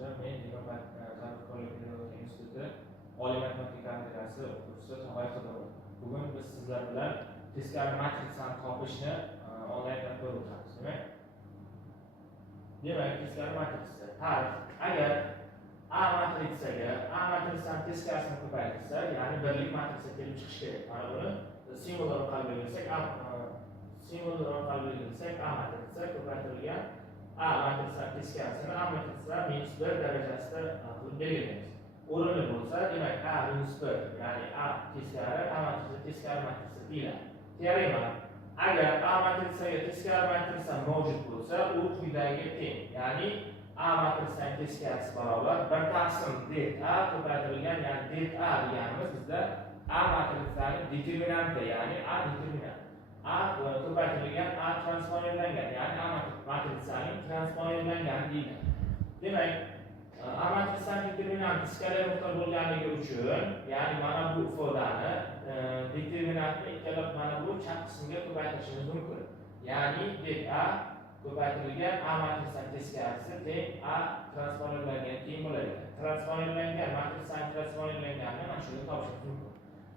topmoqchi. Men Dinobat tadbirkorlik instituti oliy matematika kafedrasi o'qituvchisi To'g'ay Qidirov. Bugun biz sizlar bilan teskari matritsani topishni onlaynda ko'rib o'tamiz. Demak, teskari matritsa tarif. Agar A matritsani teskarisini ko'paytirsa, ya'ni birlik matritsa kelib chiqishi kerak. Mana buni simvol orqali belgilasak, A matritsa ko'paytirilgan A matritsani teskarisini A matritslar -1 darajasida qilib belgilaymiz. O'rinli bo'lsa, demak A -1, ya'ni A teskari, A matritsa teskari matritsa deyiladi. Teorema: agar A matrisaga teskari matritsa mavjud bo'lsa, u quyidagiga teng. Ya'ni A matrisaning teskarisi barobar 1 det A ko'paytirilgan, ya'ni det A deganimiz bizda A matrisaning determinanti, ya'ni A determinant. A ko'paytirilgan A transformlangan, ya'ni A matrisaning transformlangan deyiladi. Demak, A matrisaning determinanti skalar miqdor bo'lganligi uchun, ya'ni mana bu ifodani determinantni ikkala mana bu chap qismiga ko'paytirishimiz mumkin. Ya'ni det A ko'paytirilgan A matrisaning teskarisi teng A transformlangan teng bo'ladi. Transformlangan matrisaning transformlanganini mana shunday topishimiz mumkin.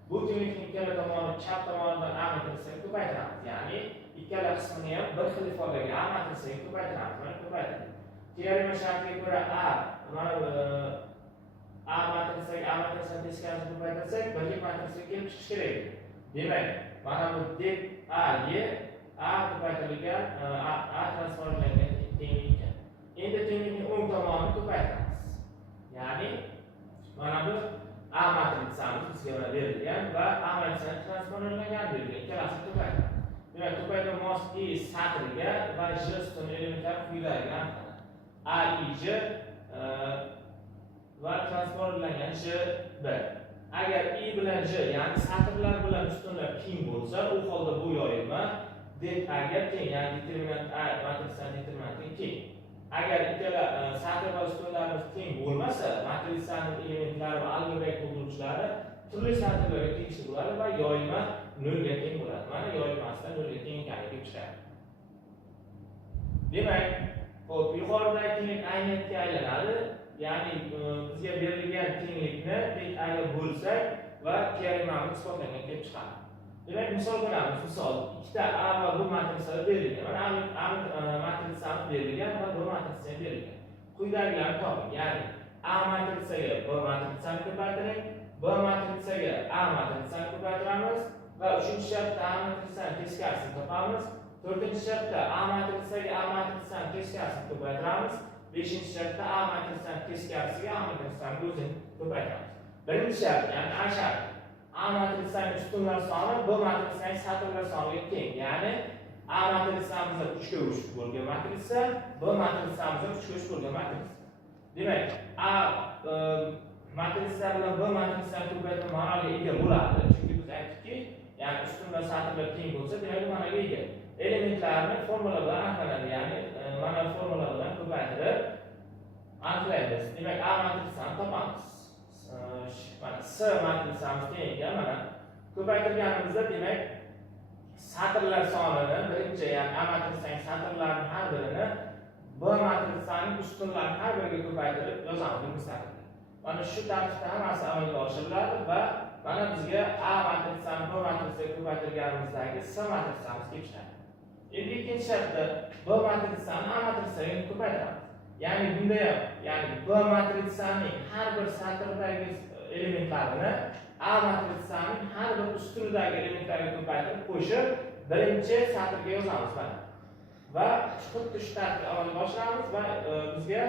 Bu tenglikning ikkala tomoni chap tomonidan A matrisaga ko'paytiramiz. Ya'ni ikkala qismini ham bir xil ifodaga A matrisaga ko'paytiramiz. Mana ko'paytirdik. Teorema shartiga ko'ra A matrisaning teskarisini ko'paytirsak, birlik matrisaga kelib chiqish kerak. Demak, mana bu det A ko'paytirilgan A transformlangan tenglik ekan. Endi tenglikning o'ng tomonini ko'paytiramiz. Ya'ni mana bu A matritsamiz bizga berilgan va A matrisaning transformlangan berilgan. Ikkalasini ko'paytiramiz. Demak, ko'paytirma mos I satriga va J ustun elementlari quyidagiga aniqlanadi. A I J va transformlangan J1. Agar I bilan J, ya'ni satrlar bilan ustunlar teng bo'lsa, u holda bu yoyilma det A ga teng, ya'ni determinant A matrisaning determinantiga teng. Agar ikkala satr va ustunlarimiz teng bo'lmasa, matrisaning elementlari va algebrik to'ldiruvchilari turli satrlarga tegishli bo'ladi va yoyilma 0 ga teng bo'ladi. Mana yoyilmasida 0 ga teng ekanligi chiqadi. Demak, yuqoridagi tenglik ayniyatga aylanadi. Ya'ni bizga berilgan tenglikni det A ga bo'lsak va teoremamiz isbotlangan kelib chiqadi. Demak, misol ko'ramiz. Misol, ikkita A va B matrisalar berilgan. Mana A matrisamiz berilgan va B matritsasi berilgan. Quyidagilarni toping. Ya'ni A matrisaga B matrisani ko'paytiring, B matrisaga A matrisani ko'paytiramiz va 3-shartda A matrisaning teskarisini topamiz. 4-shartda A matrisaga A matrisaning teskarisini ko'paytiramiz. 5-shartda A matrisaning teskarisiga A matrisaning o'zini ko'paytiramiz. Birinchi shart, ya'ni A sharti. A matrisaning ustunlar soni B matrisaning satrlar soniga teng. Ya'ni A matrisamizda 3 ga 3 bo'lgan matrisa, B matrisamizda 3 ga 3 bo'lgan matrisa. Demak, A matrisa bilan B matrisaning ko'paytirma ma'noga ega bo'ladi. Chunki biz aytdikki, ya'ni ustunlar satrlar teng bo'lsa, demak bu ma'noga ega. Elementlarni formula bilan aniqlanadi, ya'ni mana formula bilan ko'paytirib aniqlaymiz. Demak, A matrisani topamiz. Mana S matrisamiz teng ekan, mana ko'paytirganimizda demak satrlar sonini birinchi, ya'ni A matrisaning satrlarining har birini B matrisaning ustunlarining har biriga ko'paytirib yozamiz mustaqil. Mana shu tartibda hammasi amalga oshiriladi va mana bizga A matrisani B matrisaga ko'paytirganimizdagi S matrisamiz kelib chiqadi. Endi ikkinchi shartda B matrisani A matrisaga ko'paytiramiz. Ya'ni bunda ham, ya'ni B matrisaning har bir satridagi elementlarini A matrisaning har bir ustunidagi elementlarga ko'paytirib qo'shib, birinchi satrga yozamiz mana. Va xuddi shu tartibda amalga oshiramiz va bizga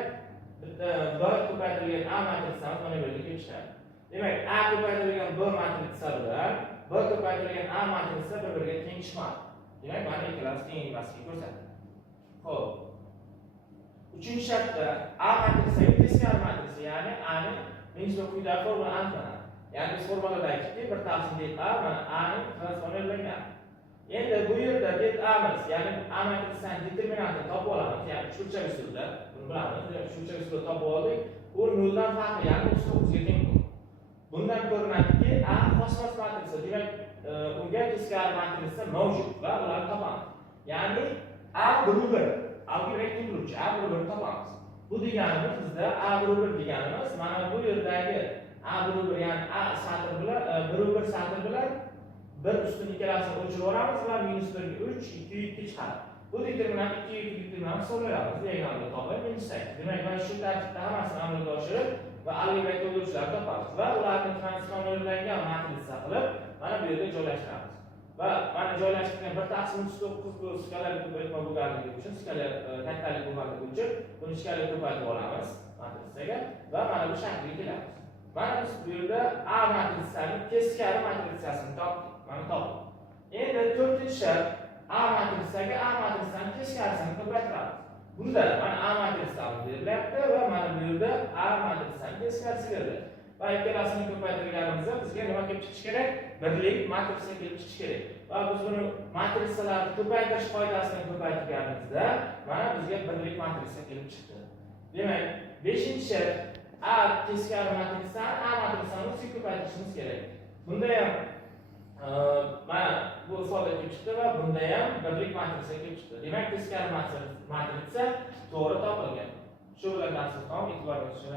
bitta B ko'paytirilgan A matrisamiz mana bu yerga kelib chiqadi. Demak, A ko'paytirilgan B matrisa bilan B ko'paytirilgan A matrisa bir-biriga teng tushmadi. Demak, mana ikkalasi teng emasligini ko'rsatadi. Xo'p. Uchinchi shartda A matrisa teskari matrisa, ya'ni A ning birinchi quyidagi formula aniqlanadi. Ya'ni biz formulada aytdik, 1 det A mana A ning transformlangan. Endi bu yerda det A'miz, ya'ni A matrisaning determinantini topib olamiz. Ya'ni uchburchak usulda buni bilamiz. Uchburchak usulda topib oldik. U 0 dan farqli, ya'ni 9 ga teng. Bundan ko'rinadiki, A xosmas matrisa, demak, unga teskari matrisa mavjud va ularni topamiz. Ya'ni A ≡ algebrik to'ldiruvchi A ≡ topamiz. Bu deganimiz bizda A1 deganimiz mana bu yerdagi A1 ya'ni A satr bilan 1 satr bilan 1 ustun ikkalasini o'chirib yuboramiz va minus 1 ga 3 2 2 chiqadi. Bu determinant 2 2 determinant hisoblaymiz. Diagonalga topib minus 8. Demak, mana shu tartibda hammasini amalga oshirib va algebra to'ldirishlarni topamiz va ularni transformlangan matrisaga qilib mana bu yerga joylashtiramiz. Va mana joylashtirgan 1/39 bu skalar ko'paytma bo'lganligi uchun skalar kattalik bo'lganligi uchun buni skalar ko'paytirib olamiz matrisaga va mana bu shaklga kelamiz. Mana biz bu yerda A matrisining teskari matrisasini topdik. Mana topdik. Endi 4-shart A matrisiga A matrisining teskarisini ko'paytiramiz. Bunda mana A matrisamiz berilyapti va mana bu yerda A matrisining teskarisi beriladi. Va ikkalasini ko'paytirganimizda bizga nima kelib chiqishi kerak? Birlik matrisa kelib chiqishi kerak. Va biz buni matrisalarni ko'paytirish qoidasini ko'paytirganimizda mana bizga birlik matrisa kelib chiqdi. Demak, 5-shart A teskari matrisani A matrisani o'ziga ko'paytirishimiz kerak. Bunda ham mana bu ifoda kelib chiqdi va bunda ham birlik matrisa kelib chiqdi. Demak, teskari matrisa to'g'ri topilgan. Shu bilan darsimiz tamom. E'tiboringiz uchun